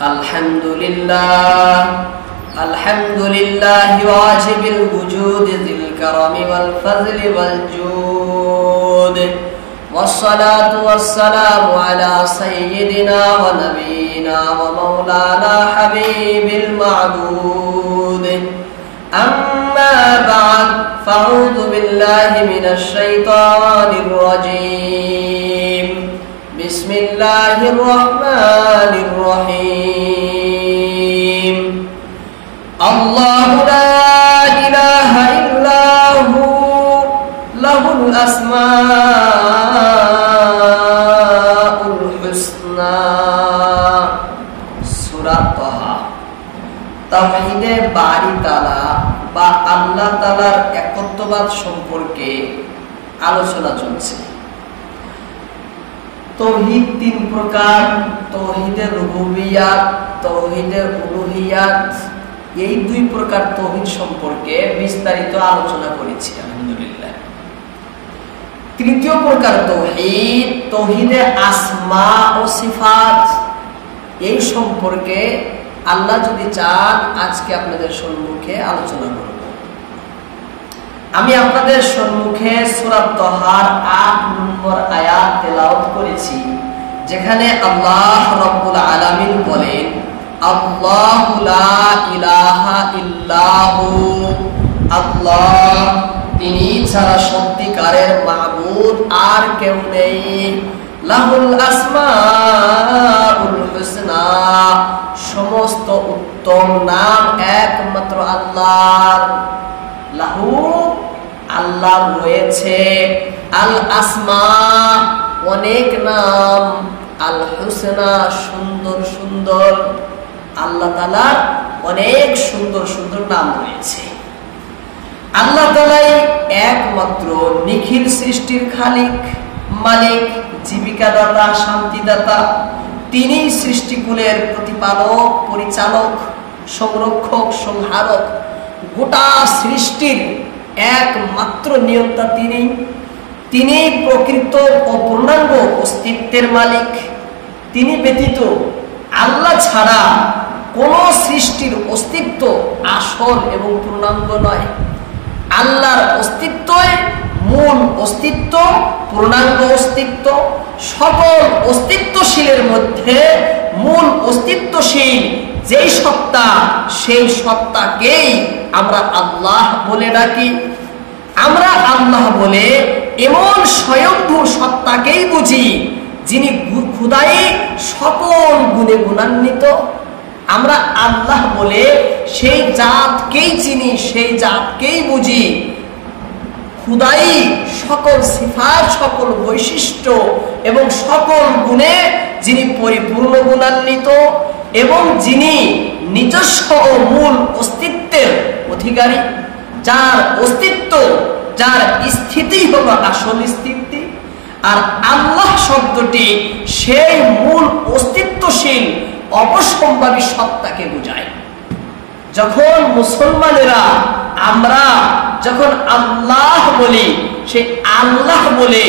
الحمد لله واجب الوجود ذي الكرم والفضل والجود والصلاة والسلام على سيدنا ونبينا ومولانا حبيب المعبود أما بعد فأعوذ بالله من الشيطان الرجيم بسم الله الرحمن الرحيم الله لا إله إلا هو له الأسماء الحسنى সূরা তাহা তাওহীদে বারি তাআলা বা আল্লাহ তাআলার একত্ববাদ সম্পর্কে আলোচনা চলছে। তাওহীদ তিন প্রকার: তাওহীদে রুবুবিয়্যাত, তাওহীদে উলুহিয়্যাত। এই দুই প্রকার তাওহীদ সম্পর্কে বিস্তারিত আলোচনা করেছি আলহামদুলিল্লাহ। তৃতীয় প্রকার তাওহীদ, তাওহীদে আসমা ও সিফাত। এই সম্পর্কে আল্লাহ যদি চান আজকে আপনাদের সম্মুখে আলোচনা করব। আমি আপনাদের সম্মুখে সূরা তাহার ৮ নম্বর আয়াত তেলাওয়াত করেছি, যেখানে আল্লাহ রাব্বুল আলামিন বলেন, আল্লাহু লা ইলাহা ইল্লাহু, আল্লাহ তিনি ছাড়া সত্যিকারের মাবুদ আর কেউ নেই। লাহুল আসমাউল হুসনা, সমস্ত উত্তম নাম একমাত্র আল্লাহর। লাহু, আল্লাহর রয়েছে, আল আসমা অনেক নাম, আল হুসনা সুন্দর সুন্দর। আল্লাহ তাআলার অনেক সুন্দর সুন্দর নাম রয়েছে। আল্লাহ তাআলাই একমাত্র নিখিল সৃষ্টির খালিক, মালিক, জীবিকাদাতা, শান্তিদাতা। তিনি সৃষ্টিকুলের প্রতিপালক, পরিচালক, সংরক্ষক, সংহারক। গোটা সৃষ্টির একমাত্র নিয়ন্তা তিনি। তিনি প্রকৃত ও পূর্ণাঙ্গ অস্তিত্বের মালিক। তিনি ব্যতীত আল্লাহ ছাড়া কোন সৃষ্টির অস্তিত্ব আসল এবং পূর্ণাঙ্গ নয়। আল্লাহর অস্তিত্বই মূল অস্তিত্ব, পূর্ণাঙ্গ অস্তিত্ব। সকল অস্তিত্বশীলের মধ্যে মূল অস্তিত্বশীল যেই সত্তা, সেই সত্তাকেই আমরা আল্লাহ বলে ডাকি। আমরা আল্লাহ বলে এমন স্বয়ংভূ সত্তাকেই বুঝি যিনি খুদাই সকল গুণে গুণান্বিত। আমরা আল্লাহ বলে সেই জাতকেই চিনি, সেই জাতকেই বুঝি খুদাই সকল সিফাত, সকল বৈশিষ্ট্য এবং সকল গুণে যিনি পরিপূর্ণ গুণান্বিত এবং যিনি নিজস্ব ও মূল অস্তিত্বের অধিকারী, যার অস্তিত্ব, যার স্থিতি হলো আসল স্থিতি। আর আল্লাহ শব্দটি সেই মূল অস্তিত্বশীল অবশ্যম্ভাবী সত্তাকে বোঝায়। যখন মুসলমানেরা আমরা যখন আল্লাহ বলি, সেই আল্লাহ বলে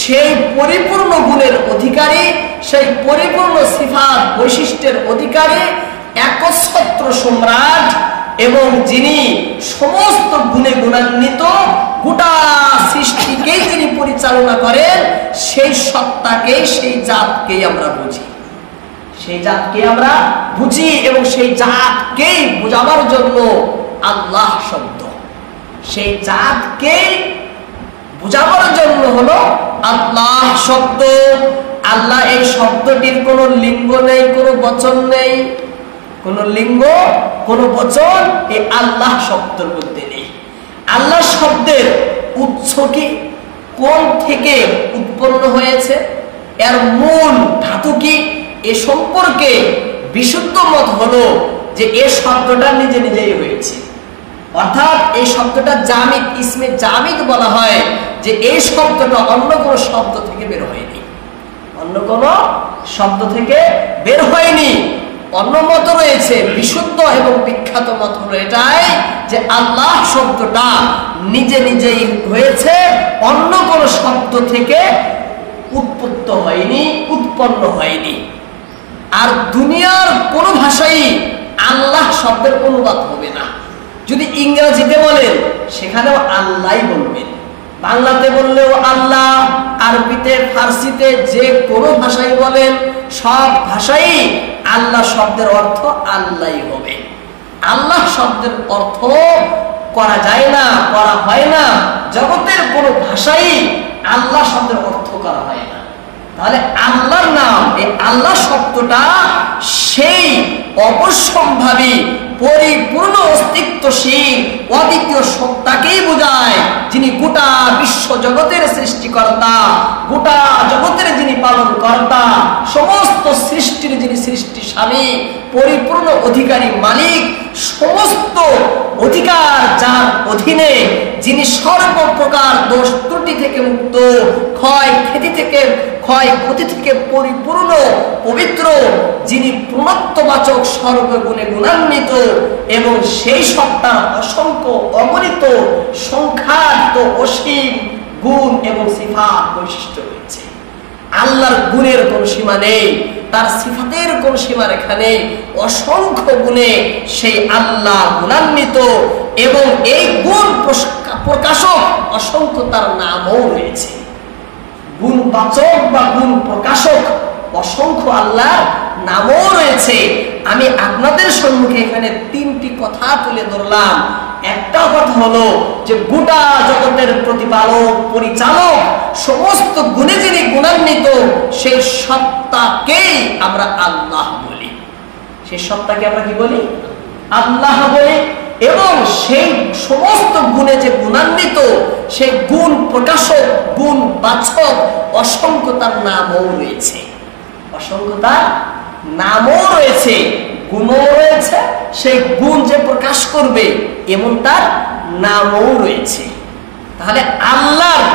সেই পরিপূর্ণ গুণের অধিকারী, সেই পরিপূর্ণ সিফাত বৈশিষ্ট্যের অধিকারী, একচ্ছত্র সম্রাট এবং যিনি সমস্ত গুণে গুণান্বিত, গোটা সৃষ্টিকেই যিনি পরিচালনা করেন, সেই সত্তাকেই, সেই জাতকেই আমরা বুঝি। সেই জাতকে আমরা বুঝি এবং সেই জাতকেই বোঝাবার জন্য আল্লাহ শব্দ, সেই জাতকে বোঝাবার জন্য হলো আল্লাহ শব্দ। আল্লাহ এই শব্দটির কোনো লিঙ্গ নেই, কোনো বচন নেই, কোনো লিঙ্গ, কোনো বচন এই আল্লাহ শব্দের মধ্যে নেই। আল্লাহ শব্দের উৎস কি, কোন থেকে উৎপন্ন হয়েছে, এর মূল ধাতু কি, এ সম্পর্কে বিশুদ্ধ মত হলো যে এই শব্দটা নিজে নিজেই হয়েছে। অর্থাৎ এই শব্দটা জামিদ, ইসমে জামিদ বলা হয়, যে এই শব্দটা অন্য কোনো শব্দ থেকে বের হয়নি, অন্য কোনো শব্দ থেকে বের হয়নি। অন্য মত রয়েছে, বিশুদ্ধ এবং বিখ্যাত মত হলো এটাই যে আল্লাহ শব্দটা নিজে নিজেই হয়েছে, অন্য কোনো শব্দ থেকে উৎপন্ন হয়নি। আর দুনিয়ার কোনো শব্দের অনুবাদ হবে না। যদি ইংরেজিতে বলেন সেখানেও আল্লাহই বলবেন, বাংলাতে বললেও আল্লাহ, আরবিতে, ফার্সিতে, যে কোনো ভাষায় বলেন, সব ভাষাই আল্লাহ শব্দের অর্থ আল্লাহই হবে। আল্লাহ শব্দের অর্থ করা যায় না, করা হয় না, জগতের কোনো ভাষাই আল্লাহ শব্দের অর্থ করা হয় না। তাহলে আল্লাহর নাম, এই আল্লাহ শব্দটা সেই অবশ্যম্ভাবী পরিপূর্ণ অস্তিত্বশীল অদ্বিতীয় সত্তাকেই বোঝায়, যিনি গোটা বিশ্ব জগতের সৃষ্টিকর্তা, গোটা জগতের যিনি পালন কর্তা, সমস্ত সৃষ্টির যিনি সৃষ্টি স্বামী, পরিপূর্ণ অধিকারী মালিক, সমস্ত অধিকার যার অধীনে, যিনি সর্বপ্রকার দোষ ত্রুটি থেকে মুক্ত, ক্ষয়ক্ষতি থেকে পরিপূর্ণ পবিত্র, যিনি পুনত্ববাচক সর্বগুণে গুণান্বিত, এবং সেই সত্তার অসংখ্য অগণিত সংখ্যাত অসীম গুণ এবং সিফাত বৈশিষ্ট্য রয়েছে। আল্লাহর গুণের কোন সীমা নেই, তার সিফাতের কোন সীমা রেখা নেই, অসংখ্য গুণে সেই আল্লাহ গুণান্বিত, এবং এই গুণ প্রকাশক অসংখ্য তার নামও রয়েছে। গুণবাচক বা গুণ প্রকাশক অসংখ্য আল্লাহর নামও রয়েছে। আমি আপনাদের সম্মুখে এখানে তিনটি কথা তুলে ধরলাম। একটা কথা হলো যে গোটা জগতের প্রতিপালক, পরিচালক, সমস্ত গুণে যিনি গুণান্বিত, সেই সত্তাকেই আমরা আল্লাহ বলি। সেই সত্তাকে আমরা কি বলি? আল্লাহ বলি। এবং সেই সমস্ত গুণে যে গুণান্বিত, সেই গুণ প্রকাশক, গুণ বাচক অসংখ্য তার নামও রয়েছে, অসংখ্য তার নামও রয়েছে, গুণও রয়েছে। সেই গুণ যে প্রকাশ করবে এমন তার নামও রয়েছে। তাহলে আল্লাহর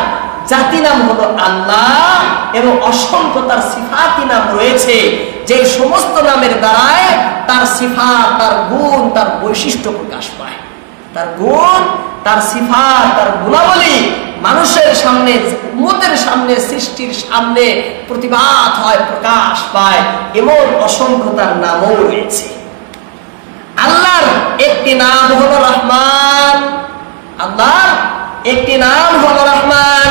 জাতি নাম হলো আল্লাহ, এবং অসংখ্য তার সিফাতি নাম রয়েছে, যে সমস্ত নামের দ্বারায় তার সিফাত, তার গুণ, তার বৈশিষ্ট্য প্রকাশ পায়। তার গুণ, তার সিফাত, তার গুণাবলী মানুষের সামনে, উম্মতের সামনে, সৃষ্টির সামনে প্রতিবাদ হয়, প্রকাশ পায়, এমন অসংখ্য তার নামও রয়েছে। আল্লাহর একটি নাম হলো রহমান। আল্লাহর একটি নাম হলো রহমান,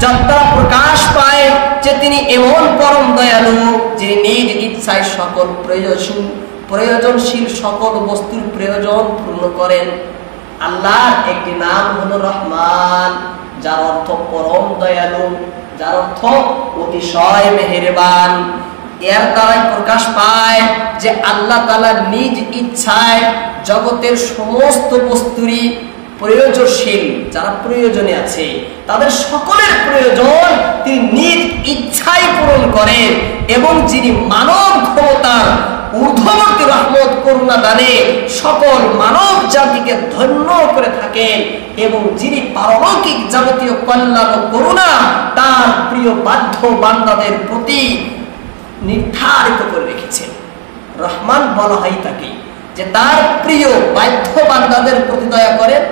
যার দ্বারা প্রকাশ পায় যে তিনি এমন পরম দয়ালু, যিনি নিজ ইচ্ছায় সকল প্রয়োজনশীল সকল বস্তুর প্রয়োজন পূর্ণ করেন। আল্লাহর একটি নাম হলো রহমান, যার অর্থ পরম দয়ালু, যার অর্থ অতিশয় মেহেরবান। এর দ্বারাই প্রকাশ পায় যে আল্লাহ তাআলা নিজ ইচ্ছায় জগতের সমস্ত বস্তুরই প্রয়োজনশীল, যারা প্রয়োজনে আছে তাদের সকলের প্রয়োজন তিনি নিজ ইচ্ছায় পূরণ করেন, এবং যিনি মানব ক্ষমতার ঊর্ধ্ববর্তী রহমত করুণা দানে সকল মানব জাতিকে ধন্য করে থাকেন, এবং যিনি পারলৌকিক যাবতীয় কল্যাণ ও করুণা তার প্রিয় বাধ্য বান্দাদের প্রতি নির্ধারিত করে রেখেছেন। রহমান বলা হয় তাকে, যে তার প্রিয় বাধ্য বান্দাদের প্রতি দয়া করেন,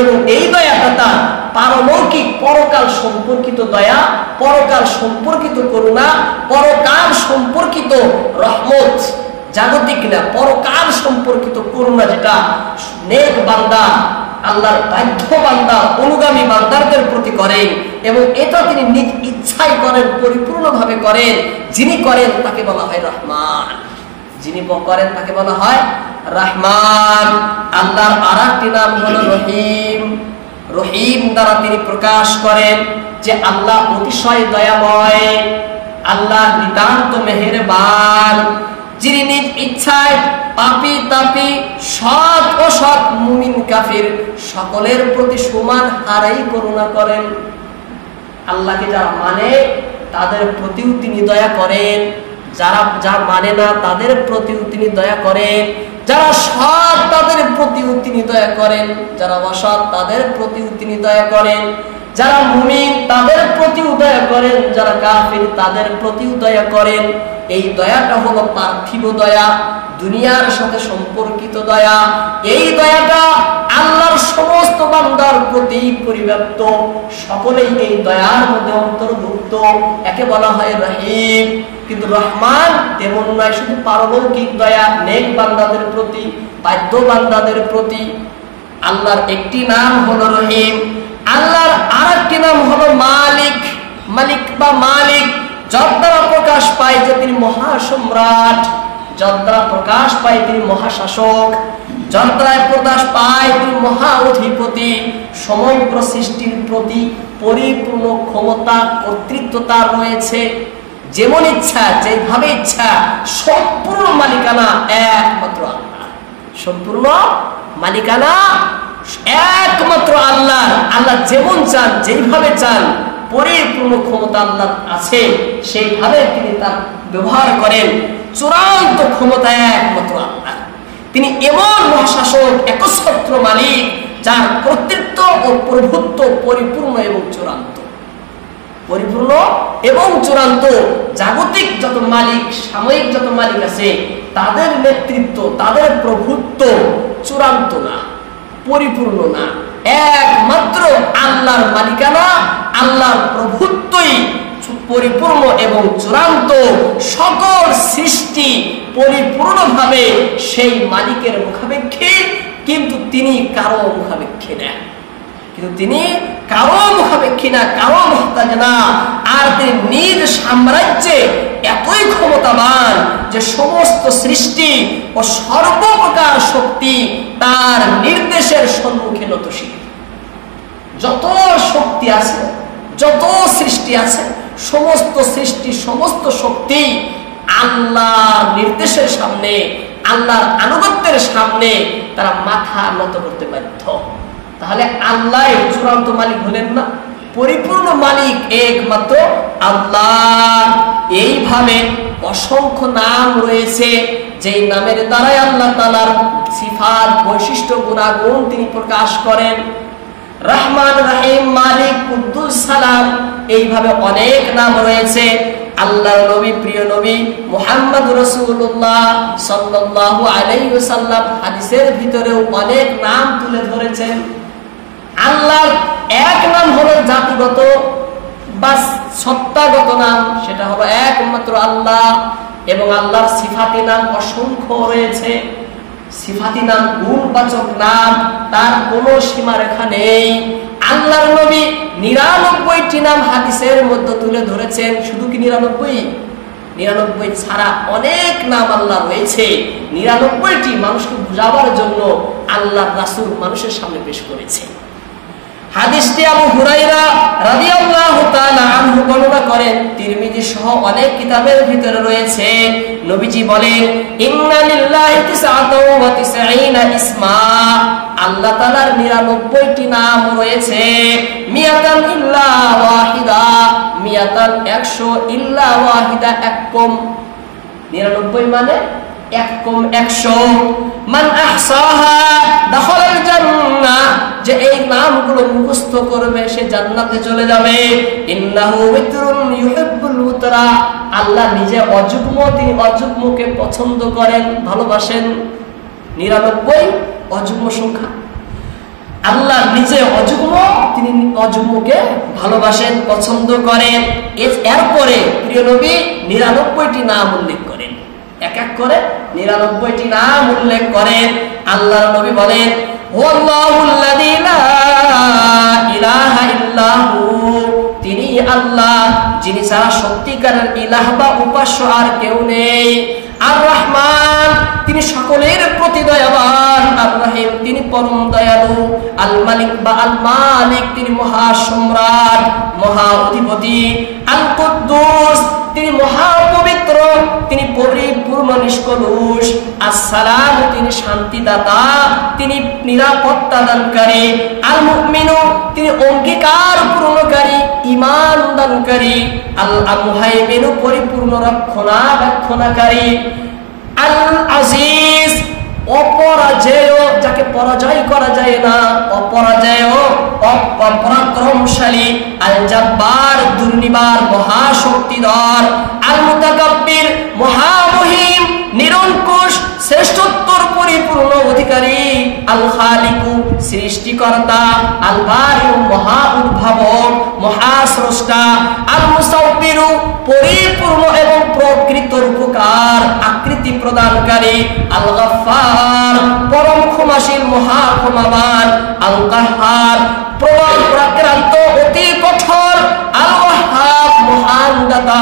এবং এই দয়াটা তার পারলৌকিক পরকাল সম্পর্কিত দয়া, পরকাল সম্পর্কিত করুণা, পরকাল সম্পর্কিত রহমত, জাগতিক না, পরকাল সম্পর্কিত করুণা, যেটা নেক বান্দা, আল্লাহর বাধ্য বান্দা, অনুগামী বান্দাদের প্রতি করেন, এবং এটা তিনি নিজ ইচ্ছায় করেন, পরিপূর্ণভাবে করেন। যিনি করেন তাকে বলা হয় রহমান, যিনি করেন তাকে বলা হয় রহমান। আল্লাহর আরেকটি নাম হলো রহিম। রহিম দ্বারা তিনি প্রকাশ করেন যে আল্লাহ অতিশয় দয়াময়, আল্লাহ নিতান্ত মেহেরবান, যিনি নিজ ইচ্ছায় পাপী তাপী, সৎ ও সৎ, মুমিন কাফির সকলের প্রতি সমান হারেই করুণা করেন। আল্লাহকে যারা মানে তাদের প্রতিও তিনি দয়া করেন, যারা মানে না তাদের প্রতিও তিনি দয়া করেন, যারা সৎ তাদের প্রতিও তিনি দয়া করেন, যারা অসৎ তাদের প্রতিও তিনি দয়া করেন, যারা মুমিন তাদের প্রতিও দয়া করেন, যারা কাফির তাদের প্রতিও দয়া করেন। এই দয়াটা হলো পার্থিব দয়া, দুনিয়ার সাথে সম্পর্কিত দয়া। এই দয়াটা আল্লাহর সমস্ত বান্দার প্রতি পরিব্যাপ্ত, সকলেই এই দয়ার মধ্যে অন্তর্ভুক্ত। একে বলা হয় রহিম। কিন্তু রহমান তেমন নয়, শুধু পারলৌকিক দয়া নেক বান্দাদের প্রতি, বাধ্য বান্দাদের প্রতি। আল্লাহর একটি নাম হলো রহিম, আল্লাহর আরেকটি নাম হলো মালিক। মালিক বা মালিক, যার দ্বারা প্রকাশ পায় যে তিনি মহাসম্রাট, যার দ্বারা প্রকাশ পায় তিনি মহাশাসক, যার দ্বারা প্রকাশ পায় তিনি মহা অধিপতি। সমগ্র সৃষ্টির প্রতি পরিপূর্ণ ক্ষমতা, কর্তৃত্ব তার রয়েছে। যেমন ইচ্ছা, যেভাবে ইচ্ছা, সম্পূর্ণ মালিকানা একমাত্র আল্লাহ। সম্পূর্ণ মালিকানা একমাত্র আল্লাহ। আল্লাহ যেমন চান, যেইভাবে চান, পরিপূর্ণ ক্ষমতা আল্লাহ আছে, সেইভাবে তিনি তার ব্যবহার করেন। চূড়ান্ত ক্ষমতা একমাত্র আল্লাহ। তিনি এমন মহাশাসক, একচ্ছত্র মালিক, যার কর্তৃত্ব ও প্রভুত্ব পরিপূর্ণ এবং চূড়ান্ত। পরিপূর্ণ এবং চূড়ান্ত। জাগতিক যত মালিক, সাময়িক যত মালিক আছে, তাদের নেতৃত্ব, তাদের প্রভুত্ব চূড়ান্ত না, পরিপূর্ণ না। একমাত্র আল্লাহর মালিকানা, আল্লাহর প্রভুত্বই পরিপূর্ণ এবং চূড়ান্ত। সকল সৃষ্টি পরিপূর্ণভাবে সেই মালিকের মুখাপেক্ষী, কিন্তু তিনি কারো মুখাপেক্ষী না। কিন্তু তিনি কারো মুখাপেক্ষী না, কারো মুহতাজ না। আর তিনি নিজ সাম্রাজ্যে এতই ক্ষমতাবান যে সমস্ত সৃষ্টি ও সর্বপ্রকার শক্তি তার নির্দেশের সম্মুখে নতশীল। যত শক্তি আছে, যত সৃষ্টি আছে, সমস্ত সৃষ্টি, সমস্ত শক্তি আল্লাহর নির্দেশের সামনে, আল্লাহর আনুগত্যের সামনে তারা মাথা নত করতে বাধ্য। তাহলে আল্লাহ চূড়ান্ত মালিক হলেন না? পরিপূর্ণ মালিক একমাত্র আল্লাহ। এইভাবে অসংখ্য নাম রয়েছে, যেই নামের দ্বারাই আল্লাহ তাআলার সিফাত, বৈশিষ্ট্য, গুণাগুণ তিনি প্রকাশ করেন। রহমান, রহিম, মালিক, কুদ্দুস, সালাম, এইভাবে অনেক নাম রয়েছে। আল্লাহর নবী, প্রিয় নবী মুহাম্মদ রাসূলুল্লাহ সাল্লাল্লাহু আলাইহি ওয়াসাল্লাম হাদিসের ভিতরেও অনেক নাম তুলে ধরেছেন। আল্লাহর এক নাম হলো জাতিগত বা সত্তাগত নাম, সেটা হলো একমাত্র আল্লাহ। এবং আল্লাহর সিফাতি নাম অসংখ্য রয়েছে। সিফাতি নাম, গুণবাচক নাম, তার কোনো সীমারেখা নেই। আল্লাহর নবী 99টি নাম হাদিসের মধ্যে তুলে ধরেছেন। শুধু কি 99 ছাড়া অনেক নাম আল্লাহ রয়েছে। 99টি মানুষকে বুঝাবার জন্য আল্লাহর রাসূল মানুষের সামনে পেশ করেছে। হাদিসটি আবু হুরায়রা রাদিয়াল্লাহু তাআলা আনহু বর্ণনা করেন, তিরমিজি সহ অনেক কিতাবের ভিতরে রয়েছে। নবীজি বলেন, ইন্না লিল্লাহি 99 ইসমা, আল্লাহ তাআলার 99টি নাম রয়েছে। মিয়াতান ইল্লা ওয়াহিদা, মিয়াতান 100, ইল্লা ওয়াহিদা এক কম। 99 মানে এক কম 100। মান আহসাহা দাখালাল জান্নাহ, যে এই নামগুলো মুখস্থ করবে সে জান্নাতে চলে যাবে। ইন্নাহু বিতরুন ইউহিব্বুল উতরা, আল্লাহ নিজে অযুগ্ম, তিনি অযুগ্মকে পছন্দ করেন, ভালোবাসেন। 99 অযুগ্ম সংখ্যা। আল্লাহ নিজে অযুগ্ম, তিনি অযুগ্মকে ভালোবাসেন, পছন্দ করেন। এরপরে প্রিয় নবী 99টি নাম উল্লেখ করেন, এক এক করে 99টি নাম উল্লেখ করেন। আল্লাহর নবী বলেন, ওয়াল্লাহুল্লাযী লা ইলাহা ইল্লাহু, তিনি আল্লাহ যিনি ছাড়া সত্যিকারের ইলাহ বা উপাস্য আর কেউ নেই। আর রহমান, তিনি সকলের প্রতি দয়াবান। আর রহিম, তিনি পরম দয়ালু। আল মালিক বা আল মালিক, তিনি মহা সম্রাট, মহা অধিপতি। আল কুদ্দুস, তিনি মহা পবিত্র, তিনি পরিপূর্ণ নিষ্কলুষ। আসসালাম, তিনি শান্তিদাতা, তিনি নিরাপত্তা দানকারী। আল মুমিনু, তিনি অঙ্গীকার পূর্ণকারী, ঈমান দানকারী। আল মুহাইমিনু, পরিপূর্ণ রক্ষণাবেক্ষণকারী। আল আজিজ, অপরাজেয়, যাকে পরাজয় করা যায় না, অপরাজেয়, অপরাক্রমশালী। আল জাব্বার, দুর্নিবার, মহাশক্তিধর। আল মুতাকাব্বির, মহামহিম, নিরঙ্কুশ, শ্রেষ্ঠত্বর পরিপূর্ণ অধিকারী। আল খালিকু, সৃষ্টিকর্তা। আল বারিউ, মহা উদ্ভাবক, মহাস্রষ্টা। আল মুসাব্বিরু, পরিপূর্ণ এবং প্রকৃত উপকার আকৃতি প্রদানকারী, আল গফফার পরম ক্ষমাশীল মহা ক্ষমাবান, আল কাহ্হার প্রবল প্রাক্রান্ত অতি কঠোর, আল ওয়াহ্হাব মহান দাতা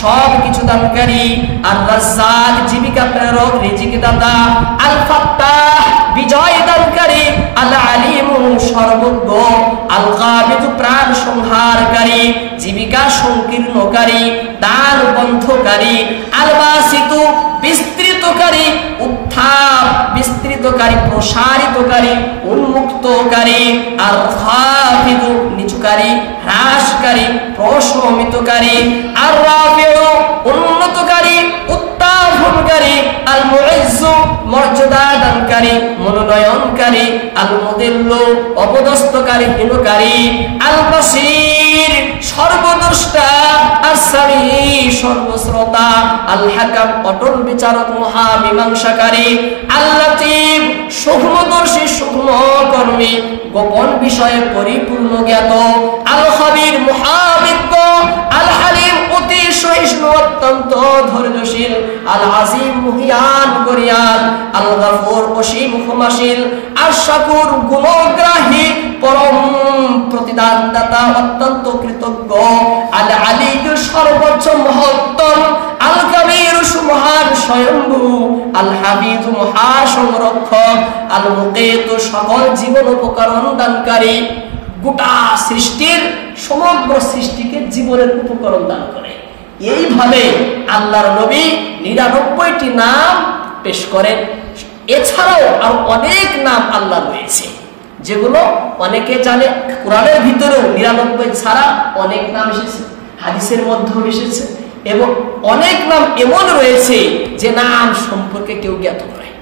সব কিছু দানকারী, আর রাজ্জাক জীবিকা প্রেরক রিজিক দাতা, আল ফাত্তাহ বিজয় দানকারী, আল আলিম সর্বজ্ঞ, আল গাবিদ প্রাণ সংহারকারী জীবিকা সংকীর্ণকারী দান বন্ধকারী, আল বাসিতু বিস্তৃতকারী উত্থাপ বিস্তৃতকারী প্রসারিতকারী উন্মুক্তকারী, আর খাফিদু নিচুকারী হ্রাসকারী প্রশমিতকারী, আর রাফিউ উন্নতকারী উত্থাপনকারী, আল মুইজ্জু মর্যাদা দানকারী মনোনয়নকারী, আল মুদিল্লু অপদস্থকারী হীনকারী, আল বাসীর সর্বদ্রষ্টা, আস-সামি সর্বশ্রোতা, আল হাকাম অটল বিচারক মহা মীমাংসাকারী, আল লাতীফ সূক্ষ্মদর্শী সূক্ষ্মকর্মী গোপন বিষয়ে পরিপূর্ণ জ্ঞাত, আল খাবীর মহাবিজ্ঞ, আল হালিম অতি সহিষ্ণু অত্যন্ত ধৈর্যশীল, আল আজিম মুহিয়ান করিয়ান, আল গফুর অসীম ক্ষমাশীল, আর শাকুর গুণগ্রাহী পরম প্রতিদানদাতা অত্যন্ত কৃতজ্ঞ, আল আলিয সর্বোচ্চ মহত্তম, আল কবীর সুমহান স্বয়ম্ভু, আল হাফিজ মহা সংরক্ষক, আল মুকিত সকল জীবন উপকরণ দানকারী গোটা সৃষ্টির সমগ্র সৃষ্টিকে জীবনের উপকরণ দান করে। এইভাবে আল্লাহর নবী 99টি নাম পেশ করেন। এছাড়াও আর অনেক নাম আল্লাহ রয়েছে যেগুলো অনেকে জানে। কোরআনের ভিতরেও 99 ছাড়া অনেক নাম এসেছে, হাদিসের মধ্যেও এসেছে, এবং অনেক নাম এমন রয়েছে যে নাম সম্পর্কে কেউ জ্ঞাত নয়,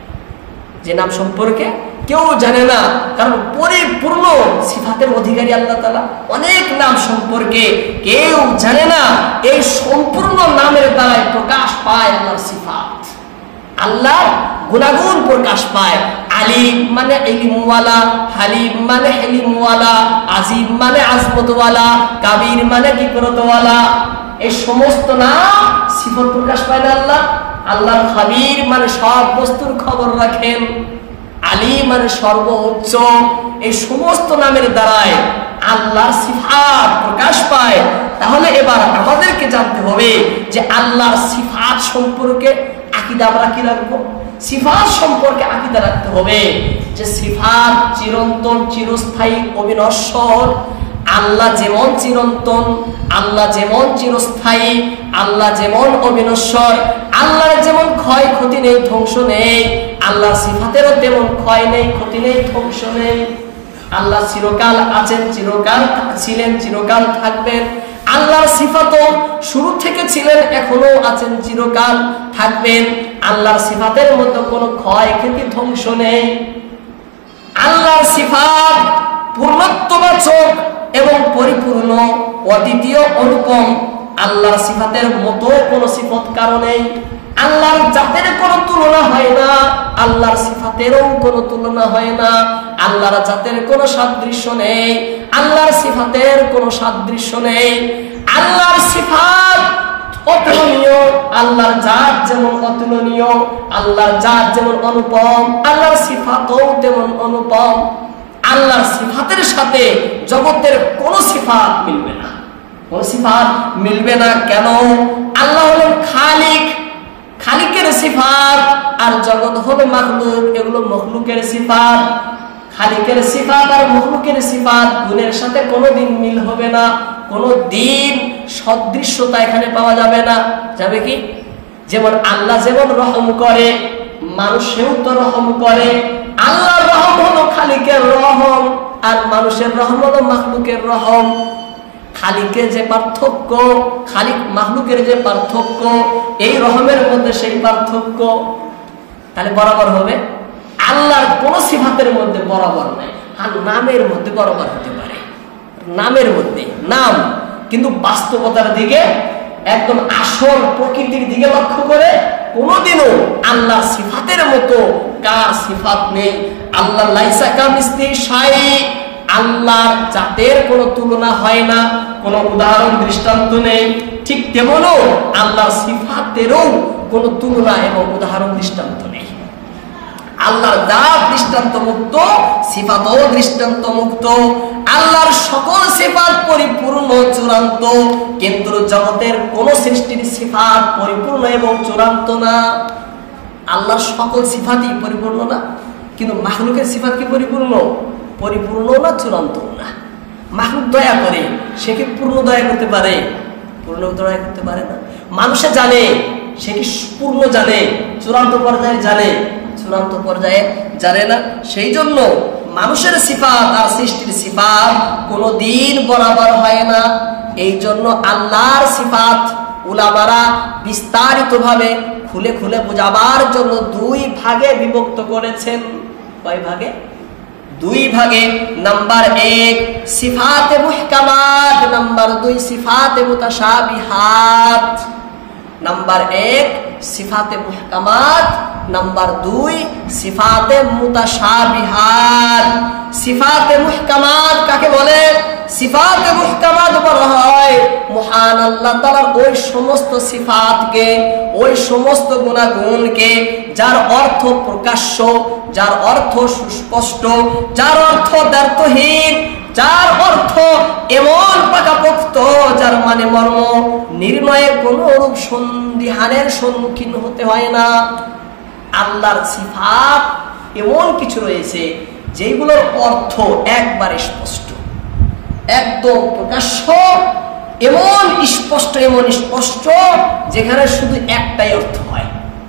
যে নাম সম্পর্কে কেউ জানে না, কারণ পরিপূর্ণ সিফাতের অধিকারী আল্লাহ তাআলা। অনেক নাম সম্পর্কে কেউ জানে না, এই সম্পূর্ণ নামের দ্বারাই প্রকাশ পায় আল্লাহর সিফাত, আল্লাহর গুণাগুণ প্রকাশ পায়। আলিম মানে ইলমওয়ালা, হালিম মানে হিলমওয়ালা, আজিম মানে আজমতওয়ালা, কাবীর মানে কিফরতওয়ালা। এই সমস্ত নাম সিফাত প্রকাশ পায় না আল্লাহ। আল্লাহর খাবীর মানে সব বস্তুর খবর রাখেন, আলিম মানে সর্বোচ্চ। এই সমস্ত নামের দ্বারাই আল্লাহর সিফাত প্রকাশ পায়। তাহলে এবার আমাদেরকে জানতে হবে যে আল্লাহর সিফাত সম্পর্কে আকীদা আমরা কি রাখবো। সিফাত সম্পর্কে আকীদা রাখতে হবে যে সিফাত চিরন্তন, চিরস্থায়ী, অবিনশ্বর। আল্লাহ যেমন চিরন্তন, আল্লাহ যেমন চিরস্থায়ী, আল্লাহ যেমন অবিনশ্বর, আল্লাহর যেমন ক্ষয় ক্ষতি নেই, ধ্বংস নেই, আল্লাহর সিফাতেরও তেমন ক্ষয় নেই, ক্ষতি নেই, ধ্বংস নেই। আল্লাহ চিরকাল আছেন, চিরকাল ছিলেন, চিরকাল থাকবেন। আল্লাহর সিফাতও শুরু থেকে ছিলেন, এখনো আছেন, চিরকাল থাকবেন। আল্লাহর সিফাতের মধ্যে কোনো ক্ষয় ক্ষতি ধ্বংস নেই। আল্লাহর সিফাত পূর্ণত্ববাচক এবং পরিপূর্ণ, অদ্বিতীয়, অনুপম। আল্লাহর সিফাতের মতো কোনো সিফত কারো নেই। আল্লাহর জাতের কোনো তুলনা হয় না, আল্লাহর সিফাতেরও কোনো তুলনা হয় না। আল্লাহর জাতের কোনো সাদৃশ্য নেই, আল্লাহর সিফাতের কোনো সাদৃশ্য নেই। আল্লাহর সিফাত অতুলনীয়, আল্লাহর জাত যেমন অতুলনীয়, আল্লাহর জাত যেমন অনুপম, আল্লাহর সিফাতও তেমন অনুপম। আল্লাহর সিফাতের সাথে জগতের কোনো সিফাত মিলবে না, কোন সিফাত মিলবে না। কেন? আল্লাহ হলেন খালিক, খালিকের সিফাত, আর জগৎ হলো মাখলুক, এগুলো মখলুকের সিফাত। খালিকের সিফাত আর মখলুকের সিফাত গুণের সাথে কোনোদিন মিল হবে না, কোনোদিন সদৃশ্যতা এখানে পাওয়া যাবে না। যাবে কি? যেমন আল্লাহ যেমন রহম করে, মানুষেও তো রহম করে। আল্লাহর রহম হলো খালিকের রহম, আর মানুষের রহম হলো মাখলুকের রহম। খালিকের যে পার্থক্য, খালিক মাখলুকের যে পার্থক্য, এই রহমের মধ্যে সেই পার্থক্য, তাহলে বরাবর হবে? আল্লাহর কোন সিফাতের মধ্যে বরাবর নাই। আর নামের মধ্যে বরাবর হতে পারে, নামের মধ্যে নাম, কিন্তু বাস্তবতার দিকে, একদম আসল প্রকৃতির দিকে লক্ষ্য করে কোনোদিনও আল্লাহ সিফাতের মতো কার সিফাত নেই। আল্লাহ লাইসা কামিসলিহি শাই, আল্লাহর জাতের কোনো তুলনা হয় না, কোনো উদাহরণ দৃষ্টান্ত নেই। ঠিক তেমনও আল্লাহর সিফাতেরও কোনো তুলনা এবং উদাহরণ দৃষ্টান্ত নেই। আল্লাহর জাত দৃষ্টান্ত মুক্ত, সিফাতও দৃষ্টান্ত মুক্ত। আল্লাহর সকল সিফাত পরিপূর্ণ চূড়ান্ত, কিন্তু জগতের কোন সৃষ্টির সিফাত পরিপূর্ণ এবং চূড়ান্ত না। আল্লাহর সকল সিফাতই পরিপূর্ণ না, কিন্তু মাখলুকের সিফাত কি পরিপূর্ণ? পরিপূর্ণ না, চূড়ান্ত না। মাখলুক দয়া করে, সে কি পূর্ণ দয়া করতে পারে? পূর্ণ দয়া করতে পারে না। মানুষে জানে, সে কি পূর্ণ জানে? চূড়ান্ত পর্যায়ে জানে? চূড়ান্ত পর্যায়ে জানে না। সেই জন্য মানুষের সিফাত আর সৃষ্টির সিফাত কোনদিন বরাবর হয় না। এই জন্য আল্লাহর সিফাত উলামারা বিস্তারিতভাবে খুলে খুলে বোঝাবার জন্য দুই ভাগে বিভক্ত করেছেন। কয় ভাগে? দুই ভাগে। নাম্বার 1 সিফাতে মুহকামাত, নাম্বার 2 সিফাতে মুতাশাবিহাত। নাম্বার 1 সিফাতে মুহকামাত, নাম্বার 2 সিফাতে মুতাশাবিহাত। সিফাতে মুহকামাত কাকে বলে? সিফাতে মুহকামাত বলা হয় মহান আল্লাহ তাআলার ওই সমস্ত সিফাতকে, ওই সমস্ত গুণাগুণকে যার অর্থ প্রকাশ্য, যার অর্থ সুস্পষ্ট, যার অর্থ দ্ব্যর্থহীন, যার অর্থ এমন পাকাপোক্ত, যার মানে মর্ম নির্ণয়ে কোন রূপ সন্দিহানের সম্মুখীন হতে হয় না। আল্লাহর সিফাত এমন কিছু রয়েছে যেগুলোর অর্থ একবারে স্পষ্ট, একদম প্রকাশ্য, এমন স্পষ্ট, এমন স্পষ্ট যেখানে শুধু একটাই অর্থ হয়,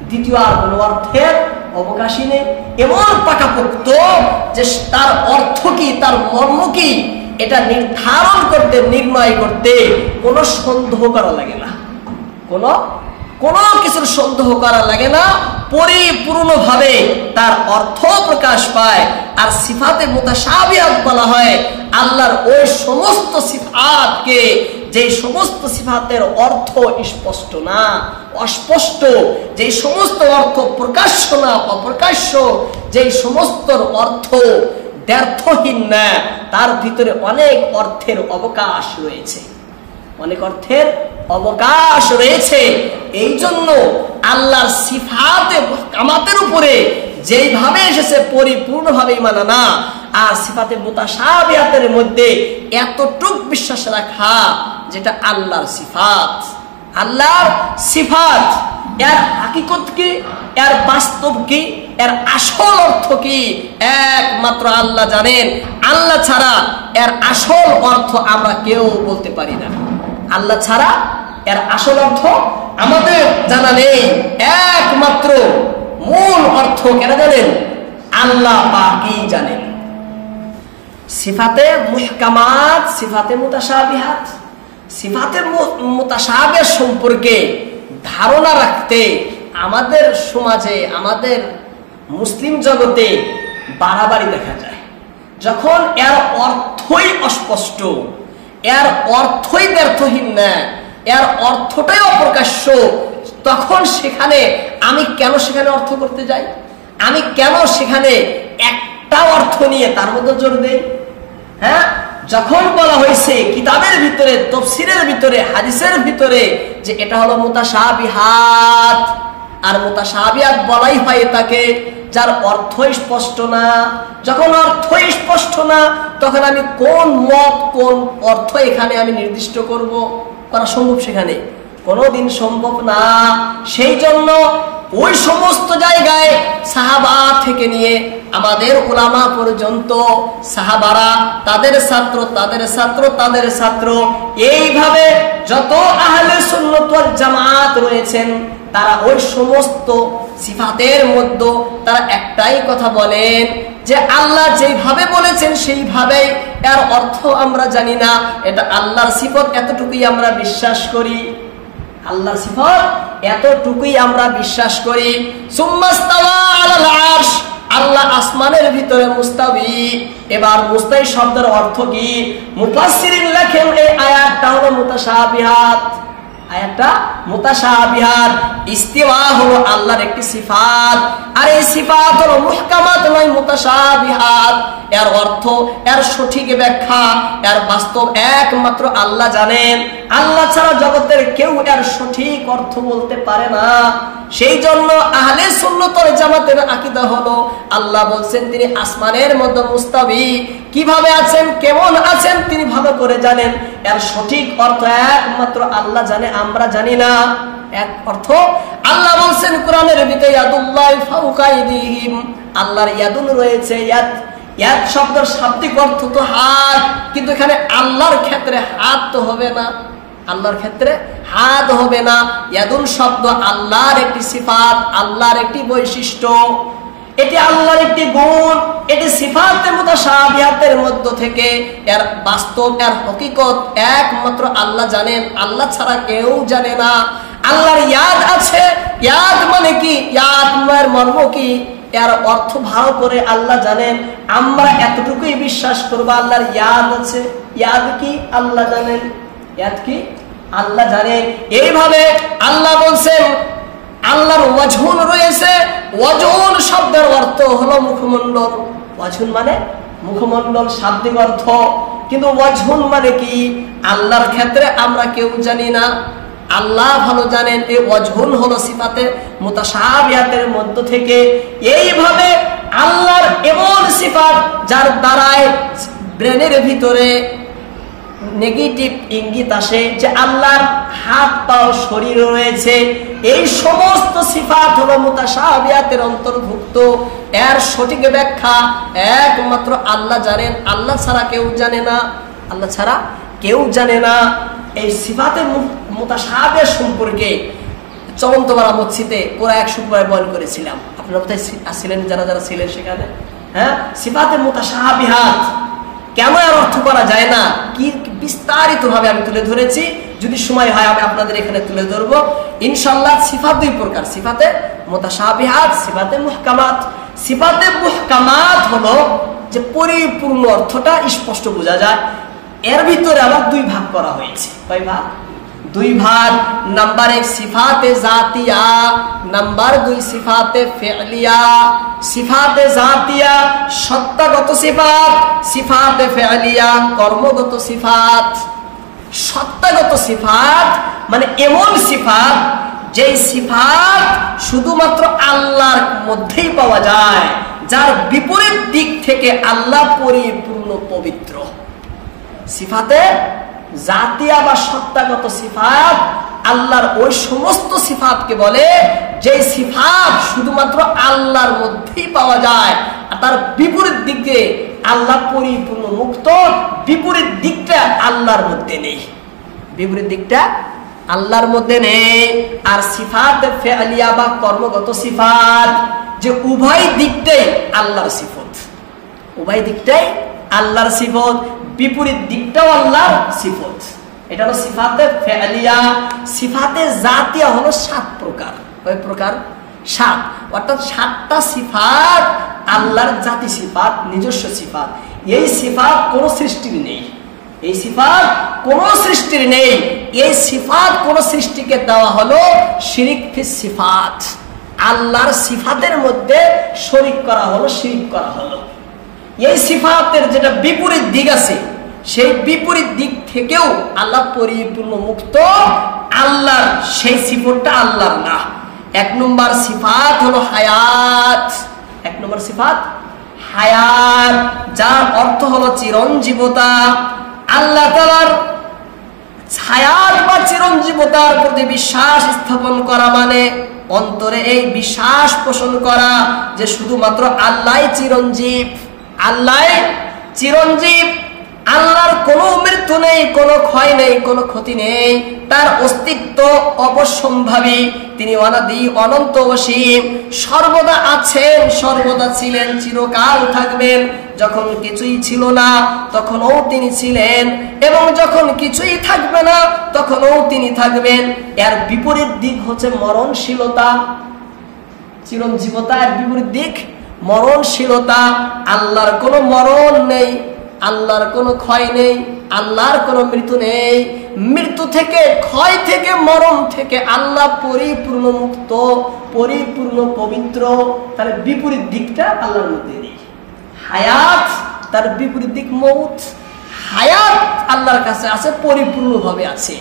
দ্বিতীয় আর কোনো অর্থের অবকাশই নেই। এমন পাকাপোক্ত যে তার অর্থ কি, তার মর্ম কি, এটা নির্ধারণ করতে, নির্ণয় করতে কোনো সন্দেহ করা লাগে না, কোনো কিছুর সন্দেহ করা লাগে না। পরিপূর্ণভাবে তার অর্থ প্রকাশ পায়। আর সিফাতে মুতাশাবিহাত বলা হয় আল্লাহর ওই সমস্ত সিফাতকে, যে সমস্ত সিফাতের অর্থ স্পষ্ট না, অস্পষ্ট, যে সমস্ত অর্থ প্রকাশ্য না, অপ্রকাশ্য, যে সমস্ত অর্থ দ্ব্যর্থহীন না, তার ভিতরে অনেক অর্থের অবকাশ রয়েছে, অনেক অর্থের অবকাশ রয়েছে। এই জন্য আল্লাহর সিফাতে মুহকামাতের উপরে যেইভাবে এসেছে পরিপূর্ণভাবে ঈমান আনা, আর সিফাতে মুতাশাবিহাতের মধ্যে এতটুক বিশ্বাস রাখা যেটা আল্লাহর সিফাত। আল্লাহর সিফাত এর হাকিকত কি, এর বাস্তব কি, এর আসল অর্থ কি, একমাত্র আল্লাহ জানেন। আল্লাহ ছাড়া এর আসল অর্থ আমরা কেউ বলতে পারি না। আল্লাহ ছাড়া এর আসল অর্থ আমাদের জানা নেই। একমাত্র মূল অর্থ কেন জানেন? আল্লাহ পাকই জানেন। সিফাতে মুহকামাত, সিফাতে মুতাশাবিহাত, সিফাতে মুতাশাবিহ সম্পর্কে ধারণা রাখতে আমাদের সমাজে, আমাদের মুসলিম জগতে বাড়াবাড়ি দেখা যায়। যখন এর অর্থই অস্পষ্ট, এর অর্থই ব্যর্থহীন না, এর অর্থটাই অপ্রকাশ্য, তখন সেখানে আমি কেন সেখানে অর্থ করতে যাই? আমি কেন সেখানে একটা অর্থ নিয়ে তার মধ্যে জোর দেই? হ্যাঁ, যখন বলা হয়েছে কিতাবের ভিতরে, তাফসীরের ভিতরে, হাদিসের ভিতরে যে এটা হলো মুতাশাবিহাত, আর মুতাশাবিহাত বলাই হয় তাকে যার অর্থ স্পষ্ট না। যখন অর্থ স্পষ্ট না, তখন আমি কোন মত, কোন অর্থ এখানে আমি নির্দিষ্ট করা সম্ভব? সেখানে কোনোদিন সম্ভব না। সেই জন্য ওই সমস্ত জায়গায় সাহাবা থেকে নিয়ে আমাদের উলামা পর্যন্ত, সাহাবারা, তাদের ছাত্র, তাদের ছাত্র, তাদের ছাত্র, এইভাবে যত আহলে সুন্নাত ওয়াল জামাত রয়েছেন, তারা ওই সমস্ত সিফাতের মধ্যে তারা একটাই কথা বলেন যে আল্লাহ যেভাবে বলেছেন সেইভাবেই, এর অর্থ আমরা জানি না, এটা আল্লাহর সিফত, এতটুকুই আমরা বিশ্বাস করি। আল্লাহর সিফত এতটুকুই আমরা বিশ্বাস করি। সুম্মাস্তাওয়া আলাল আরশ, আল্লাহ আসমানের ভিতরে মুস্তাবি। এবার মুস্তাবি শব্দের অর্থ কি? মুফাসসিরিন লেখেন এই আয়াতটা হলো মুতাশাবিহাত। আয়াতটা মুতাশাবিহাত। ইস্তিওয়া হলো আল্লাহর একটি সিফাত, আর এই সিফাত হলো মুহকামাত নয় মুতাশাবিহাত। এর অর্থ, এর সঠিক ব্যাখ্যা, এর বাস্তব একমাত্র আল্লাহ জানেন। আল্লাহ ছাড়া জগতের কেউ এর সঠিক অর্থ বলতে পারে না। সেই জন্য আহলে সুন্নাত ওয়াল জামাতের আকীদা হলো আল্লাহ বলছেন তিনি আসমানের মধ্যে মুস্তাবি, কিভাবে আছেন, কেমন আছেন তিনি ভালো করে জানেন। এর সঠিক অর্থ একমাত্র আল্লাহ জানে, আমরা জানি না। এক অর্থ আল্লাহ বলছেন কোরআনের ভিতরে ইয়াদুল্লাহি ফাওকা আইদিহিম, আল্লাহর ইয়াদুন রয়েছে। ইয়াদ শব্দের শাব্দিক অর্থ তো হাত, কিন্তু এখানে আল্লাহর ক্ষেত্রে হাত তো হবে না, আল্লাহর ক্ষেত্রে হাত হবে না। ইয়াদুন শব্দ আল্লাহর একটি সিফাত, আল্লাহর একটি বৈশিষ্ট্য, এটি আল্লাহর একটি গুণ, এটি সিফাতে মুতাশাবিহাতের মধ্য থেকে এর বাস্তব, এর হকিকত একমাত্র আল্লাহ জানেন, আল্লাহ ছাড়া কেউ জানে না। আল্লাহর ইয়াদ আছে, ইয়াদ মানে কি, ইয়াদ এর মর্ম কি, এর অর্থ ভালো করে আল্লাহ জানেন। আমরা এতটুকুই বিশ্বাস করবো আল্লাহর ইয়াদ আছে। ইয়াদ কি আল্লাহ জানেন, ইয়াদ কি আল্লাহ জানেন। এইভাবে আল্লাহ বলছেন আল্লাহর ওয়াজহুন রয়েছে। ওয়াজহুন শব্দের অর্থ হলো মুখমণ্ডল। ওয়াজহুন মানে মুখমণ্ডল শাব্দিক অর্থ, কিন্তু ওয়াজহুন মানে কি আল্লাহর ক্ষেত্রে আমরা কেউ জানি না, আল্লাহ ভালো জানেন। এই ওয়াজহুন হলো সিফাতে মুতাশাবিহাতের মধ্য থেকে। এইভাবে আল্লাহর এমন সিফাত যার দ্বারায় ব্রেনের ভিতরে নেগেটিভ ইঙ্গিত আসে যে আল্লাহর হাত পাও শরীর রয়েছে, এই সমস্ত সিফাত হলো মুতাশাবিহাতের অন্তর্ভুক্ত। এর সঠিক ব্যাখ্যা একমাত্র আল্লাহ জানেন, আল্লাহ ছাড়া কেউ জানে না, আল্লাহ ছাড়া কেউ জানে না। এই সিফাতে মুতাশাবিহ সম্পর্কে চরমতমারা মসজিদে পুরো 100 বয়ান করেছিলাম। আপনারা কোথায় ছিলেন, যারা যারা ছিলেন সেখানে? হ্যাঁ, সিফাতে মুতাশাবিহাত কেন এর অর্থ করা যায় না, কি বিস্তারিত ভাবে আমি তুলে ধরেছি। যদি সময় হয় আমি আপনাদের এখানে তুলে ধরবো ইনশাআল্লাহ। সিফাত দুই প্রকার, সিফাতে মুতাশাবিহাত, সিফাতে মুহকামাত। সিফাতে মুহকামাত হলো যে পরিপূর্ণ অর্থটা স্পষ্ট বোঝা যায়। এর ভিতরে আবার দুই ভাগ করা হয়েছে। কয় ভাগ? দুই ভাগ। নাম্বার 1 সিফাতে জাতিয়া, নাম্বার 2 সিফাতে ফি'লিয়া। সিফাতে জাতিয়া সত্তাগত সিফাত, সিফাতে ফি'লিয়া কর্মগত সিফাত। সত্তাগত সিফাত মানে এমন সিফাত যেই সিফাত শুধুমাত্র আল্লাহর মধ্যেই পাওয়া যায়, যার বিপরীত দিক থেকে আল্লাহ পরিপূর্ণ পবিত্র। সিফাতে জাতিয়া বা সত্তাগত সিফাত আল্লাহর ওই সমস্ত সিফাতকে বলে যে সিফাত শুধুমাত্র আল্লাহর মধ্যেই পাওয়া যায়, আর তার বিপরীত দিকে আল্লাহ পরিপূর্ণ মুক্ত। বিপরীত দিকটা আল্লাহর মধ্যে নেই, বিপরীত দিকটা আল্লাহর মধ্যে নেই। আর সিফাত ফি'লিয়া বা কর্মগত সিফাত যে উভয় দিকটাই আল্লাহর সিফত, উভয় দিকটাই আল্লাহর সিফত, বিপরীত দিকটাও আল্লাহর সিফত। এটা হলো সিফাতে ফি'লিয়া। সিফাতে জাতিয়া হলো 7 প্রকার। কয় প্রকার? 7। অর্থাৎ 7টা সিফাত আল্লাহর জাতি সিফাত, নিজস্ব সিফাত। এই সিফাত কোন সৃষ্টির নেই, এই সিফাত কোন সৃষ্টির নেই। এই সিফাত কোন সৃষ্টিকে দেওয়া হলো শিরিক ফিস সিফাত, আল্লাহর সিফাতের মধ্যে শরীক করা হলো, শিরিক করা হলো। এই সিফাতের যেটা বিপরীত দিক আছে, সেই বিপরীত দিক থেকেও আল্লাহ পরিপূর্ণ মুক্ত। আল্লাহর সেই সিফতটা আল্লাহর না। 1 নম্বর সিফাত হলো হায়াত। 1 নম্বর সিফাত হায়াত, যার অর্থ হলো চিরঞ্জীবতা। আল্লাহ তাআলার হায়াত বা চিরঞ্জীবতার প্রতি বিশ্বাস স্থাপন করা মানে অন্তরে এই বিশ্বাস পোষণ করা যে শুধুমাত্র আল্লাহই চিরঞ্জীব, আল্লাহ চিরঞ্জীব। আল্লাহর কোনো মৃত্যু নেই, কোনো ক্ষয় নেই, কোনো ক্ষতি নেই। তার অস্তিত্ব অবশ্যম্ভাবী। তিনি অনাদি অনন্ত অসীম, সর্বদা আছেন, সর্বদা ছিলেন, চিরকাল থাকবেন। যখন কিছুই ছিল না তখনও তিনি ছিলেন, এবং যখন কিছুই থাকবে না তখনও তিনি থাকবেন। এর বিপরীত দিক হচ্ছে মরণশীলতা। চিরঞ্জীবতা এর বিপরীত দিক মরণশীলতা। আল্লাহর কোনো মরণ নেই, আল্লাহর কোনো ক্ষয় নেই, আল্লাহর কোনো মৃত্যু নেই। মৃত্যু থেকে, ক্ষয় থেকে, মরণ থেকে আল্লাহ পরিপূর্ণ মুক্ত, পরিপূর্ণ পবিত্র। তার বিপরীত দিকটা আল্লাহর মধ্যে নেই। হায়াত, তার বিপরীত দিক মউত। হায়াত আল্লাহর কাছে আছে, পরিপূর্ণভাবে আছে,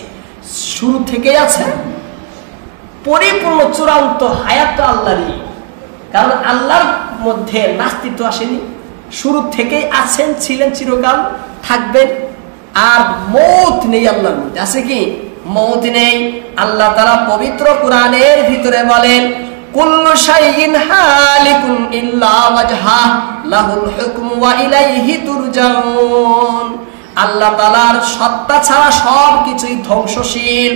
শুরু থেকেই আছে, পরিপূর্ণ চূড়ান্ত হায়াত তো আল্লাহরই। কারণ আল্লাহর মধ্যে নাস্তিত্ব আসেনি, শুরু থেকেই আছেন, ছিলেন, চিরকাল থাকবেন। আর মৌত নেই আল্লাহর মধ্যে, আছে কি? মৌত নেই। আল্লাহ তাআলা পবিত্র কোরআনের ভিতরে বলেন, কুল্লু শাইইন হালিকুন ইল্লা ওয়াজহা লাহুল হুকমু ওয়া ইলাইহি তুরজাউন। আল্লাহ তাআলার সত্তা ছাড়া সবকিছুই ধ্বংসশীল,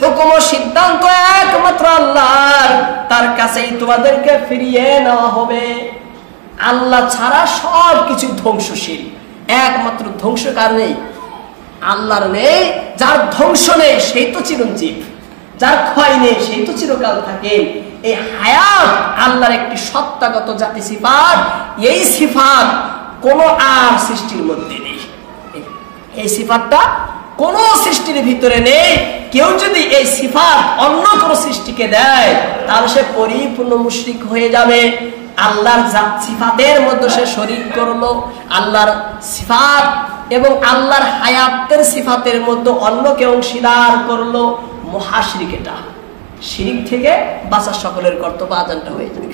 হুকুম ও সিদ্ধান্ত একমাত্র আল্লাহর, তার কাছেই তোমাদেরকে ফিরিয়ে নেওয়া হবে। আল্লাহ ছাড়া সবকিছু ধ্বংসশীল, একমাত্র ধ্বংসকার নেই, আল্লাহর নেই। যার ধ্বংস নেই সেই তো চিরঞ্জীব, যার ক্ষয় নেই সেই তো চিরকাল থাকে। এই হায়াত আল্লাহর একটি সত্তাগত জাতি সিফাত। এই সিফাত কোন আর সৃষ্টির মধ্যে নেই। এই সিফাতটা কোন সৃষ্টির ভিতরে নেই। কেউ যদি এই সিফাত অন্য কোন সৃষ্টিকে দেয় তাহলে সে পরিপূর্ণ মুশরিক হয়ে যাবে। আল্লাহর জাত সিফাতের মধ্যে সে শরীক করলো, আল্লাহর সিফাত এবং আল্লাহর হায়াতের সিফাতের মধ্যে অন্যকে অংশীদার করলো, মহাশিরিক। এটা শিরিক থেকে বাঁচার সকলের কর্তব্য। আজানটা হয়ে যাবে।